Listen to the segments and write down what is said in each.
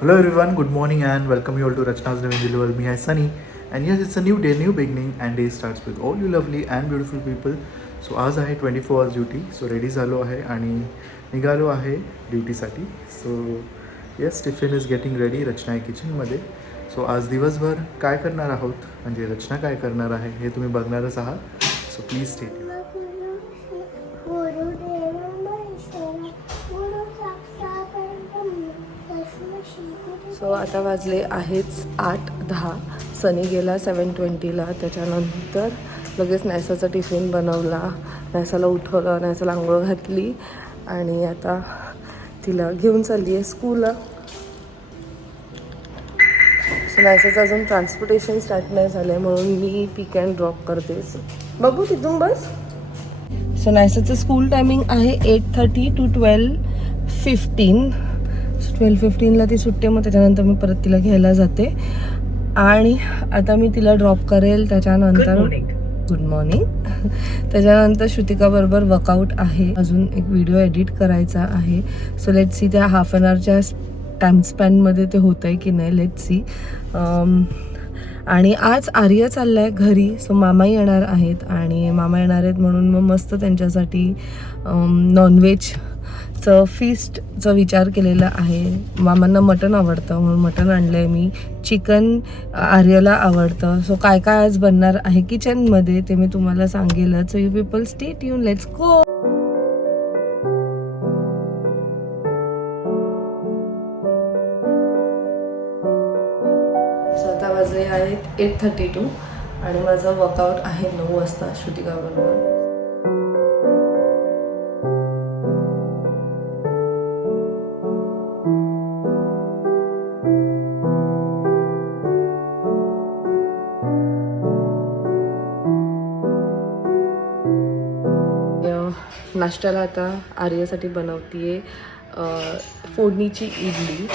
Hello everyone, good morning and welcome you all to Rachna's Navin Deliver. Me, hi Sunny. And yes, it's a new day, new beginning, and day starts with all you lovely and beautiful people. So आज आहे 24 hours duty. So ready झालो आहे आणि निघालो आहे ड्युटीसाठी. So yes, tiffin is getting ready Rachana किचनमध्ये. So आज दिवसभर काय करणार आहोत, म्हणजे रचना काय करणार आहे हे तुम्ही बघणारच आहात. So please stay tune. So आता वाजले आहेच 8:10. सनी गेला 7:20ला. त्याच्यानंतर लगेच नॅसाचा टिफिन बनवला, नॅसाला उठवलं, नॅसाला आंघोळ घातली आणि आता तिला घेऊन चालली आहे स्कूलला. सो नॅसाचं अजून ट्रान्सपोर्टेशन स्टार्ट नाही झालं आहे म्हणून मी पिक अँड ड्रॉप करते. बघू तिथून बस. सो नॅसाचं स्कूल टायमिंग आहे 8:30 to 12:15. 12:15ला ती सुटते, मग त्याच्यानंतर मी परत तिला घ्यायला जाते आणि आता मी तिला ड्रॉप करेल. त्याच्यानंतर गुड मॉर्निंग. त्याच्यानंतर श्रुतिकाबरोबर वर्कआउट आहे. अजून एक व्हिडिओ एडिट करायचा आहे. सो लेट्स सी त्या हाफ एन आवरच्या टाइम स्पॅनमध्ये ते होतं आहे की नाही, लेट्स सी. आणि आज आर्य चालला आहे घरी. सो मामा येणार आहेत आणि मामा येणार आहेत म्हणून मग मस्त त्यांच्यासाठी नॉनव्हेजचं फीस्टचा विचार केलेला आहे. मामांना मटण आवडतं म्हणून मटण आणलं आहे मी. चिकन आर्यला आवडतं. सो काय काय आज बनणार आहे किचनमध्ये ते मी तुम्हाला सांगेलच. So you people stay tune, let's go. स्वतः वाजले आहेत 8:32 आणि माझं वर्कआउट आहे 9 वाजता श्रुतिकाबरोबर. नाश्त्याला आता आर्यासाठी बनवतीये फोडणीची इडली.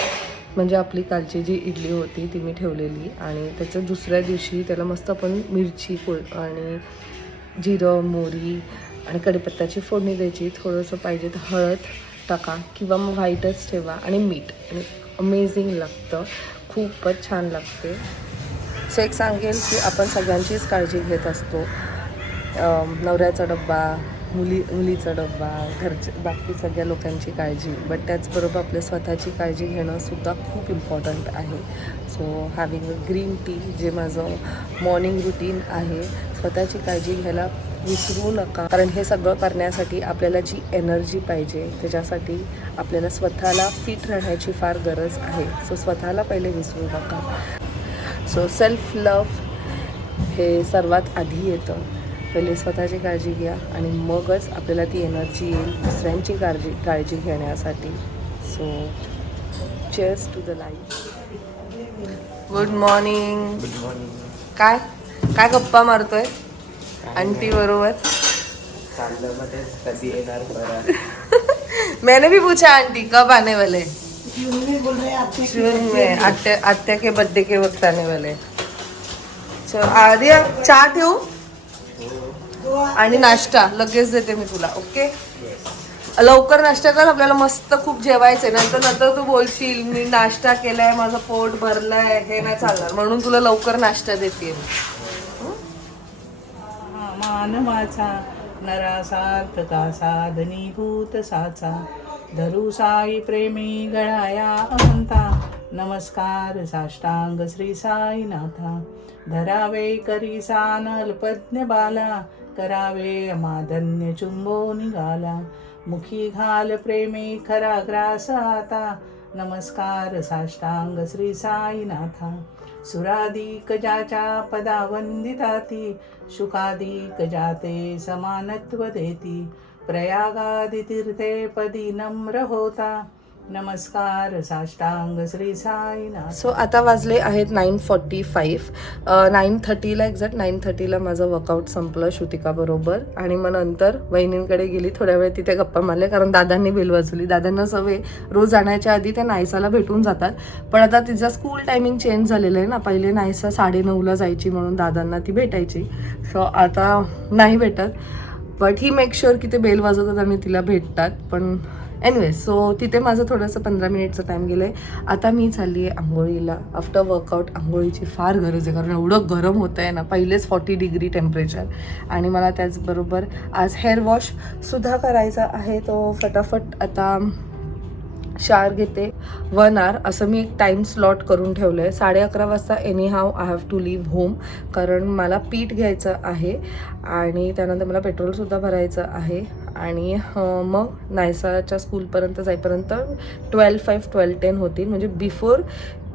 म्हणजे आपली कालची जी इडली होती ती मी ठेवलेली आणि त्याच्या दुसऱ्या दिवशी त्याला मस्त आपण मिरची आणि जिरं, मोहरी आणि कढीपत्त्याची फोडणी द्यायची. थोडंसं पाहिजे तर हळद टाका किंवा मग व्हाईटच ठेवा आणि मीठ, आणि अमेझिंग लागतं, खूपच छान लागते. सो एक सांगेल की आपण सगळ्यांचीच काळजी घेत असतो. नवऱ्याचा डब्बा, मुलीचा डब्बा, घरचे बाकी सगळ्या लोकांची काळजी, बट त्याचबरोबर आपल्या स्वतःची काळजी घेणं सुद्धा खूप इम्पॉर्टंट आहे. So having a green tea जे माझं मॉर्निंग रुटीन आहे. स्वतःची काळजी घ्यायला विसरू नका, कारण हे सगळं करण्यासाठी आपल्याला जी एनर्जी पाहिजे त्याच्यासाठी आपल्याला स्वतःला फिट राहण्याची फार गरज आहे. सो स्वतःला पहिले विसरू नका. सो सेल्फ लव्ह हे सर्वात आधी येतं. पहिले स्वतःची काळजी घ्या आणि मगच आपल्याला ती एनर्जी येईल दुसऱ्यांची काळजी घेण्यासाठी. So cheers to the life. Good morning. Good morning. काय काय गप्पा मारतोय आंटी बरोबर? चाललं मध्ये कधी येणार बरं. मैंने भी पूछा आंटी कब आने वाले. बोल रहे हैं जून में आत्या के बर्थडे के वक्त आने वाले. चल आर्या चहा ठेवू आणि नाश्ता लगेच देते मी तुला. ओके, लवकर नाश्ता कर, आपल्याला मस्त खूप जेवायचंय. नंतर तू बोलशील मी नाश्ता केलाय, माझं पोट भरलंय, हे नाही चालणार. म्हणून तुला लवकर नाश्ता देते. मानवाचा नरासार्थका साधनीभूत साचा धरू साई प्रेमी गळाया अहंता. नमस्कार साष्टांग श्री साईनाथा. धरावे करी सान अल्पज्ञ बाला करावे माधन्य चुंबो निघाला. मुखी घाल प्रेमी खरा ग्रास आता. नमस्कार साष्टांग श्री साईनाथा. सुराधिक ज्याच्या पदा वंदिताती शुकाधिक जाते समानत्व देती. प्रयागादि तीर्थे पदी नम्र होता. नमस्कार साष्टांग श्री साईनाथ. सो आता वाजले आहेत 9:45. 9:30ला एक्झॅक्ट 9:30ला माझं वर्कआउट संपलं श्रुतिकाबरोबर आणि मग नंतर वहिनींकडे गेली. थोड्या वेळ तिथे गप्पा मारले कारण दादांनी बेल वाजवली. दादांना सवय रोज जाण्याच्या आधी त्या नायसाला भेटून जातात, पण आता तिचा स्कूल टायमिंग चेंज झालेलं आहे ना. पहिले नायसा 9:30ला जायची म्हणून दादांना ती भेटायची. सो आता नाही भेटत, बट ही मेक शुअर की ते बेल वाजवतात आणि तिला भेटतात. पण एनिवे सो तिथे माझं थोडंसं 15 मिनिटचं टाईम गेलं आहे. आता मी चालली आहे आंघोळीला. आफ्टर वर्कआउट आंघोळीची फार गरज आहे, कारण एवढं गरम होतं आहे ना, पहिलेच 40 डिग्री टेम्परेचर. आणि मला त्याचबरोबर आज हेअर वॉशसुद्धा करायचा आहे. तो फटाफट आता शावर घेते. 1 hour असं मी एक टाईम स्लॉट करून ठेवलं आहे. 11:30 वाजता anyhow I have to leave home, कारण मला पीठ घ्यायचं आहे आणि त्यानंतर मला पेट्रोलसुद्धा भरायचं आहे. आणि मग नायसाच्या स्कूलपर्यंत जाईपर्यंत 12:05 12:10 होतील. म्हणजे बिफोर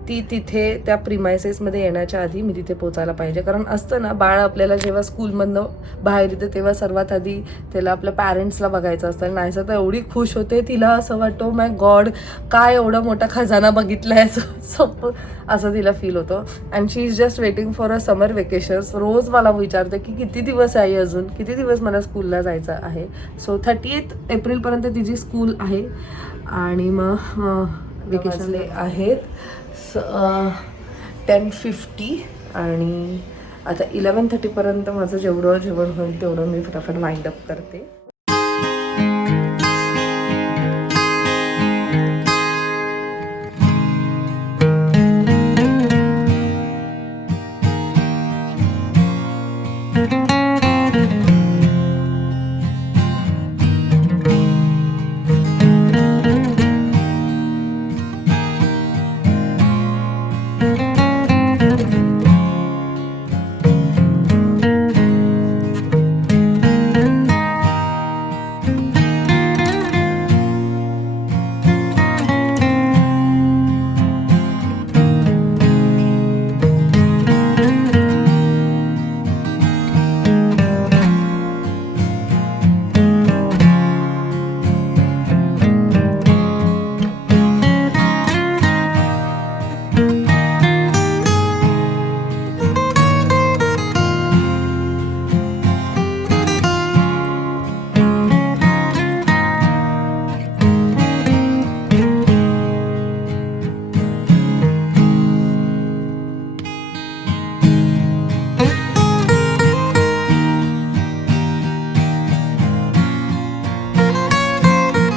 ती तिथे त्या प्रिमायसेसमध्ये येण्याच्या आधी मी तिथे पोचायला पाहिजे. कारण असतं ना, बाळ आपल्याला जेव्हा स्कूलमधनं बाहेर येते तेव्हा सर्वात आधी त्याला आपल्या पॅरेंट्सला बघायचं असतं. नायसा तर एवढी खुश होते, तिला असं वाटतं माय गॉड काय एवढा मोठा खजाना बघितला आहे असं तिला फील होतं. And she is just waiting for a summer vacations. रोज मला विचारते की किती दिवस आहे, अजून किती दिवस मला स्कूलला जायचं आहे. सो 30 एप्रिलपर्यंत तिची स्कूल आहे आणि मग वेकेशन आहेत 10:50 आणि आता 11:30पर्यंत माझं जेवढं जेवण होईल तेवढं मी फटाफट वाइंड अप करते.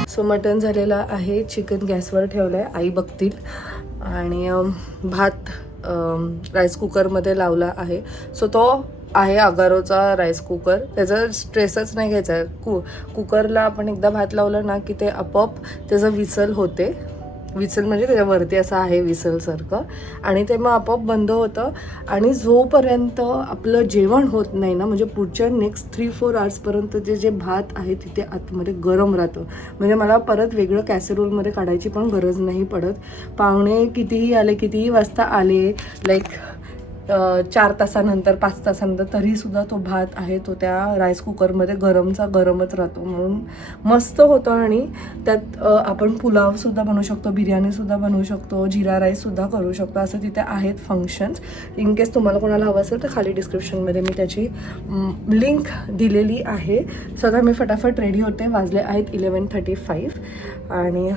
सो मटण झालेलं आहे, चिकन गॅसवर ठेवलं आहे, आई बघतील. आणि भात राईस कुकरमध्ये लावला आहे. सो तो आहे अगारोचा राईस कुकर. त्याचा स्ट्रेसच नाही घ्यायचा आहे. कुकरला आपण एकदा भात लावलं ना की ते आपोआप त्याचं विसल होते. विसल म्हणजे त्याच्यावरती असं आहे विसलसारखं, आणि ते मग आपोआप बंद होतं. आणि जोपर्यंत आपलं जेवण होत नाही ना, म्हणजे पुढच्या नेक्स्ट 3-4 आवर्सपर्यंत जे भात आहे तिथे आतमध्ये गरम राहतं. म्हणजे मला परत वेगळं कॅसेरोलमध्ये काढायची पण गरज नाही पडत. पाहुणे कितीही वाजता आले, लाईक 4 तासानंतर 5 तासानंतर, तरीसुद्धा तो भात आहे तो त्या राईस कुकरमध्ये गरमच राहतो. म्हणून मस्त होतं. आणि त्यात आपण पुलावसुद्धा बनवू शकतो, बिर्याणीसुद्धा बनवू शकतो, जिरा राईससुद्धा करू शकतो. असं तिथे आहेत फंक्शन्स. इन केस तुम्हाला कोणाला हवं असेल तर खाली डिस्क्रिप्शनमध्ये मी त्याची लिंक दिलेली आहे. सगळं मी फटाफट रेडी होते. वाजले आहेत 11:35 आणि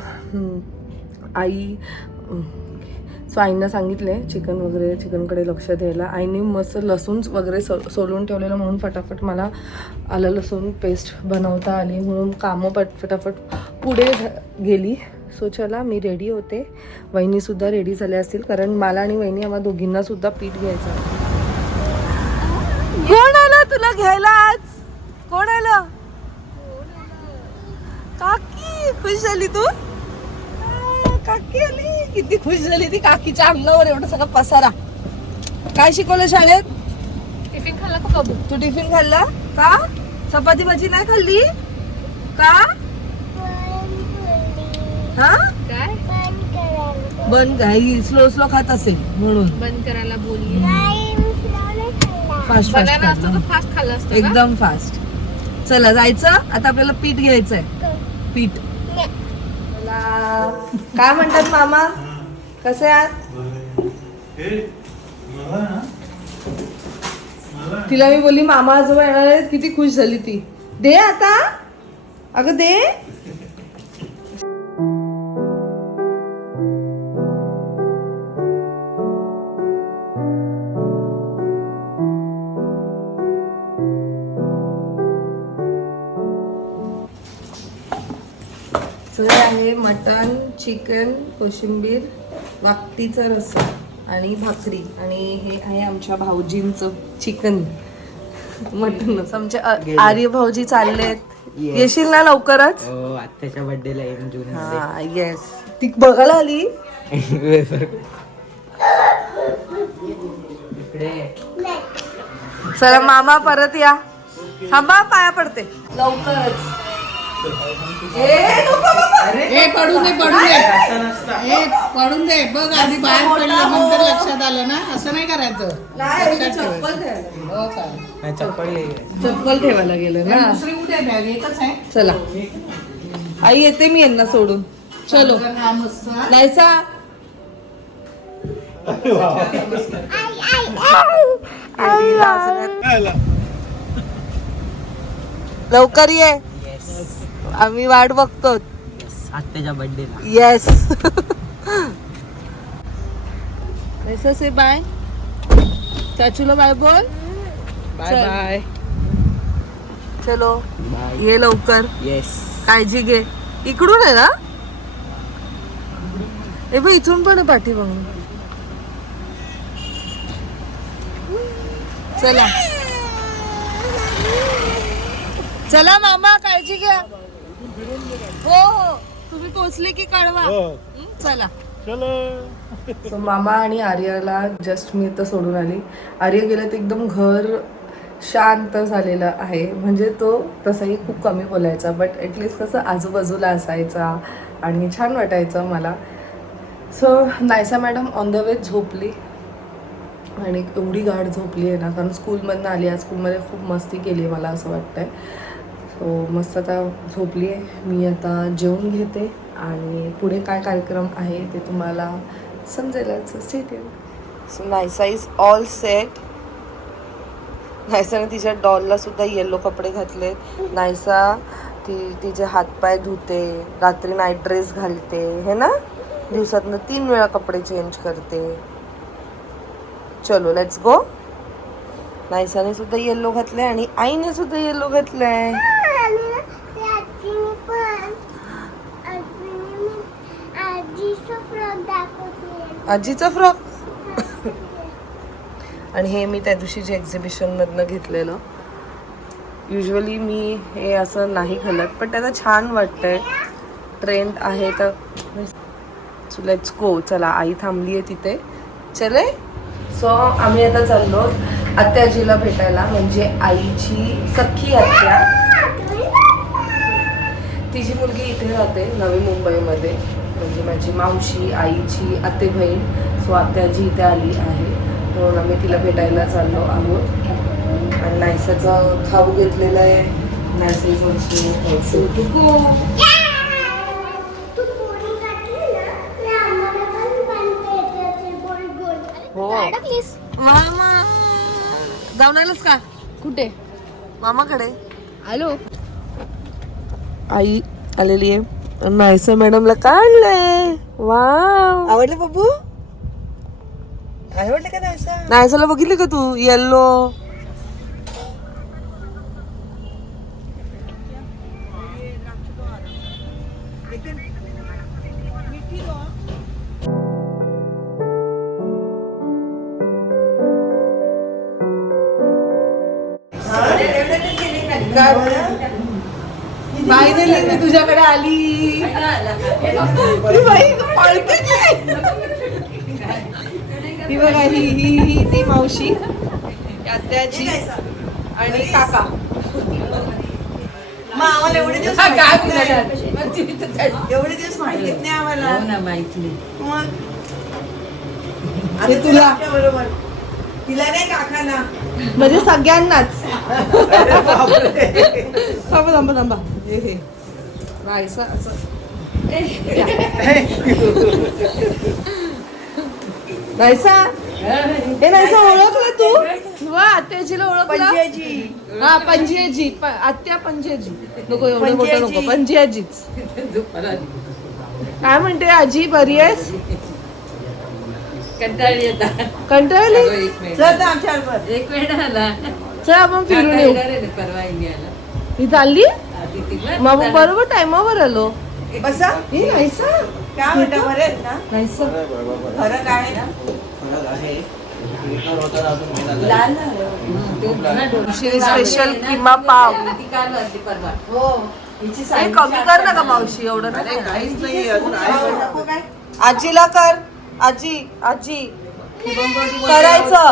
आई सो आईंना सांगितले चिकनकडे लक्ष द्यायला. आईने मस्त लसूण वगैरे सोलून ठेवलेलं, म्हणून फटाफट मला आलं लसूण पेस्ट बनवता आली, म्हणून कामं फटाफट पुढे गेली. सो चला मी रेडी होते. वहिनीसुद्धा रेडी झाल्या असतील, कारण मला आणि वहिनी आम्हा दोघींनासुद्धा पीठ घ्यायचं. कोण आलं तुला घ्यायला आज? कोण आलं? काकी. खुश झाली तू? काकी आली. किती खुश झाली ती. काकीच्या अंगावर एवढं सगळं पसारा. काय शिकवलं शाळेत? टिफिन खाल्ला का बाबू? तू टिफिन खाल्ला का? चपाती भाजी नाही खाल्ली का? हा काय बंद घाई स्लो खात असेल म्हणून बंद करायला बोलली. फास्ट बनाना असतो तर फास्ट खाल्ला असतो का? एकदम फास्ट. चला जायचं आता. आपल्याला पीठ घ्यायचंय. पीठ काय म्हणतात मामा? कसे आहात? तिला मी बोलली मामा आजोबा येणार आहेत. किती खुश झाली ती. दे आता. अगं दे. सगळे आहे मटण, चिकन, कोशिंबीर, वाकटीचा रस्सा आणि भाकरी. आणि हे आहे आमच्या भाऊजींचं चिकन मटण. आमचे आर्य भाऊजी चाललेत. येशील ना लवकरच? आत्याच्या बर्थडेला येईन जून हा येस. ती बघायला आली. चला मामा परत या. थांबा पाया पडते लवकरच. पडून दे पडून दे बघ आधी बाहेर पडलं नंतर लक्षात आलं ना असं नाही करायचं. हो का चप्पल ठेवायला गेलं ना. दुसरी कुठे बॅग एकच आहे. चला आई येते मी यांना सोडून. चलो हा मस्त नाहीसा. लवकर ये. आम्ही वाट बघतो. आत्याच्या बर्थडेला. येस. कैसा से बाय. चाचूला बाय बोल. Bye bye. चलो ये लवकर. येस. काळजी घे. इकडून आहे ना. ए बाई इथून पण आहे पाठी बघ. चला चला मामा काळजी घ्या. हो हो तुम्ही पोहोचले की कळवा. चला. So, मामा आणि आर्याला जस्ट मी इथं सोडून आली. आर्य गेला तर एकदम घर शांत झालेलं आहे. म्हणजे तो तसाही खूप कमी बोलायचा बट ॲटलिस्ट कसं आजूबाजूला असायचा आणि छान वाटायचं मला. So Naysa madam on the way झोपली आणि एवढी गाढ झोपली आहे ना कारण स्कूलमधनं आली. आज स्कूलमध्ये खूप मस्ती केली आहे मला असं वाटतं आहे. सो मस्त आता झोपली आहे. मी आता जेवून घेते आणि पुढे काय कार्यक्रम आहे ते तुम्हाला समजेलच. Stay tuned. So Naisa is all set. नायसाने तिच्या डॉलला सुद्धा येलो कपडे घातले. नायसा तिचे हातपाय धुते, रात्री नाईट ड्रेस घालते हे ना. दिवसातनं 3 वेळा कपडे चेंज करते. चलो लेट्स गो. नायसाने सुद्धा येल्लो घातले आणि आईने सुद्धा येल्लो घातलंय. आजीचा फ्रॉक. आणि हे मी त्या दिवशीच्या एक्झिबिशनमधनं घेतलेलं. युजली मी हे असं नाही घालत पण त्याला छान वाटतंय. ट्रेंड आहे तर सो लेट्स गो. चला आई थांबली आहे तिथे. चले. सो आम्ही आता चाललो आत्याजीला भेटायला. म्हणजे आईची सख्खी आत्या. तिची मुलगी इथे राहते नवी मुंबईमध्ये. म्हणजे माझी मावशी आईची आते बहीण. सो आत्याजी इथे आली आहे म्हणून आम्ही तिला भेटायला चाललो आहोत. आणि नायसाचं खाऊ घेतलेलं आहे. नायसा हो मामा जाऊन आलोच का. कुठे. मामाकडे आलो. आई आलेली आहे. नायसा मॅडमला काढलंय. वाव आवडलं बाबू. आवडलं का नायसा. नायसाला बघितली का तू येल्लो. फायनली मी तुझ्याकडे आली. ही बघा ही ती मावशी आत्याची आणि काका. एवढे दिवस माहितीच नाही आम्हाला. माहिती हे तुला बरोबर तिला नाही काकांना म्हणजे सगळ्यांनाच. थांबा थांबा थांबा. हे राहायचं असं. नायसा हे नायसा ओळखलं तू. वा आत्याजीला ओळखलं. हा पंजियाजी. आत्या पंजियाजी. नको एवढं मोठं नको. पंजियाजीच. काय म्हणते आजी बरी आहेस. कंटाळली आता. कंटाळली. एक वेळ आला. चल आपण फिरून येऊ. परवा इंडियाला ही चालली. मग बरोबर टायमावर आलो. बसा हे नाहीसा काय म्हणता बरे आहेत ना नाहीसा खरं काय ना लाल झालं स्पेशल किमा पाव हो हिची हे कमी कर ना का मावशी एवढं नाही. काहीच नाही अजून आहे. नको काय आजीला कर आजी आजी करायचं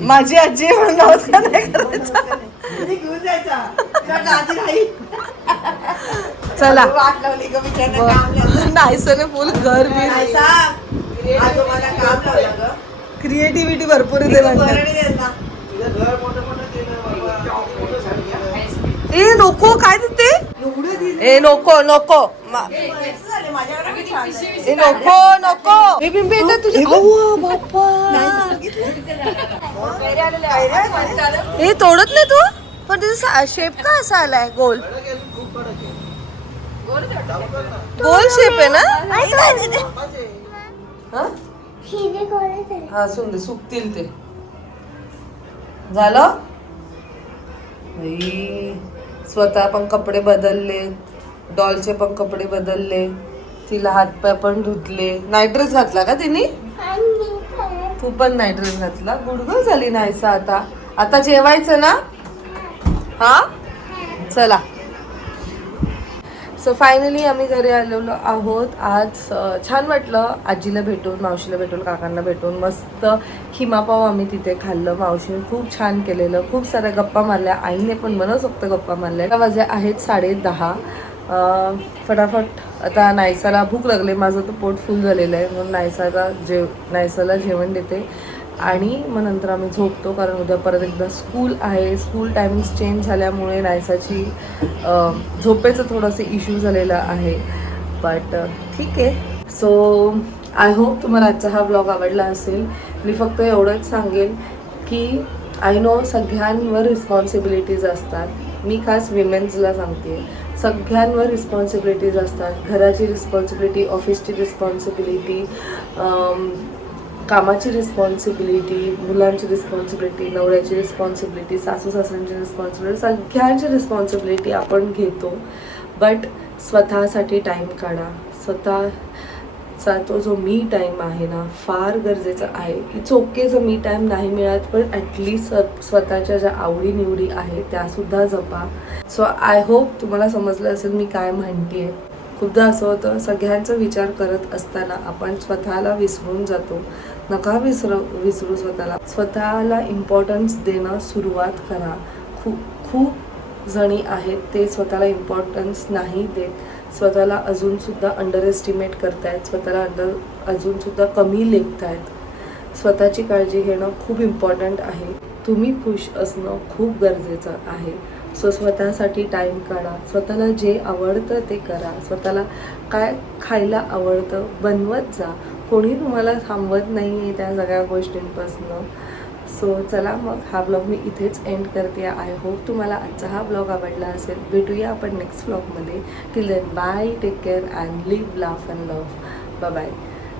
माझी आजी म्हणून नव्हतं का नाही करायचं. कधी घेऊन जायचा तिला आधी राहील चला वाट लावली का बिचाऱ्याने काम लावलं नाहीसने फुल घर बी नाही सांग आजोबाला काम लावलं ग क्रिएटिव्हिटी भरपूर येते बरं म्हणतात. नाही देत ना ए नको काय देते एवढं दिलं ए नको नको पैसे झाले माझ्याकडे किती छान आहे. ए नको नको ए बिंबे येतात तुझे अव्वा, बाप्पा हे तोडत नाही तू पण त्याचा शेप का असा आलाय गोल गोल शेप आहे ना हा? हा सुंदर सुकतील ते झालं बाई, स्वतः पण कपडे बदलले डॉलचे पण कपडे बदलले तिला हातपाय पण धुतले नाईट ड्रेस घातला का तिने तू पण नाईट ड्रेस घातला गुडगुड झाली नाहीसा आता आता जेवायचं ना हा चला सो फायनली आम्ही घरी आलेलो आहोत आज छान वाटलं आजीला भेटून मावशीला भेटून काकांना भेटून मस्त खिमापाव आम्ही तिथे खाल्लं मावशीने खूप छान केलेलं खूप साऱ्या गप्पा मारल्या आईने पण मनसोक्त गप्पा मारल्या वाजे आहेत 10:30 फटाफट आता नायसाला भूक लागले माझं तर पोट फुल झालेलं आहे म्हणून नायसाला जेवण देते आणि मग नंतर आम्ही झोपतो कारण उद्या परत एकदा स्कूल आहे स्कूल टायमिंग्स चेंज झाल्यामुळे नायसाची झोपेचं थोडंसं इश्यू झालेलं आहे बट ठीक आहे सो आय होप तुम्हाला आजचा हा ब्लॉग आवडला असेल मी फक्त एवढंच सांगेन की आय नो सगळ्यांवर रिस्पॉन्सिबिलिटीज असतात मी खास विमेन्सला सांगते सगळ्यांवर रिस्पॉन्सिबिलिटीज असतात घराची रिस्पॉन्सिबिलिटी ऑफिसची रिस्पॉन्सिबिलिटी कामाची रिस्पॉन्सिबिलिटी मुलांची रिस्पॉन्सिबिलिटी नवऱ्याची रिस्पॉन्सिबिलिटी सासू सासऱ्यांची रिस्पॉन्सिबिलिटी सगळ्यांची रिस्पॉन्सिबिलिटी आपण घेतो बट स्वतःसाठी टाईम काढा स्वतःचा तो जो मी टाईम आहे ना फार गरजेचा आहे इट्स ओके जर मी टाईम नाही मिळत पण ॲटलिस्ट स्वतःच्या ज्या आवडीनिवडी आहेत त्यासुद्धा जपा सो आय होप तुम्हाला समजलं असेल मी काय म्हणते खूपदा असं होतं सगळ्यांचा विचार करत असताना आपण स्वतःला विसरून जातो नका विसरू स्वतःला इम्पॉर्टन्स देणं सुरुवात करा खूप जणी आहेत ते स्वतःला इम्पॉर्टन्स नाही देत स्वतःला अजूनसुद्धा अंडर एस्टिमेट करतायत स्वतःला अजूनसुद्धा कमी लेखतायत स्वतःची काळजी घेणं खूप इम्पॉर्टंट आहे तुम्ही खुश असणं खूप गरजेचं आहे सो स्वतःसाठी टाईम काढा स्वतःला जे आवडतं ते करा स्वतःला काय खायला आवडतं बनवत जा कोणी तुम्हाला थांबवत नाही आहे त्या सगळ्या गोष्टींपासून सो चला मग हा ब्लॉग मी इथेच एंड करते आय होप तुम्हाला आजचा हा ब्लॉग आवडला असेल भेटूया आपण नेक्स्ट ब्लॉगमध्ये till then bye take care and live laugh and love bye bye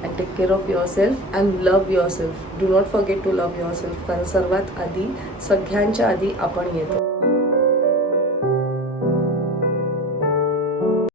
and take care of yourself and love yourself do not forget to love yourself कारण सर्वात आधी सगळ्यांच्या आधी आपण येतो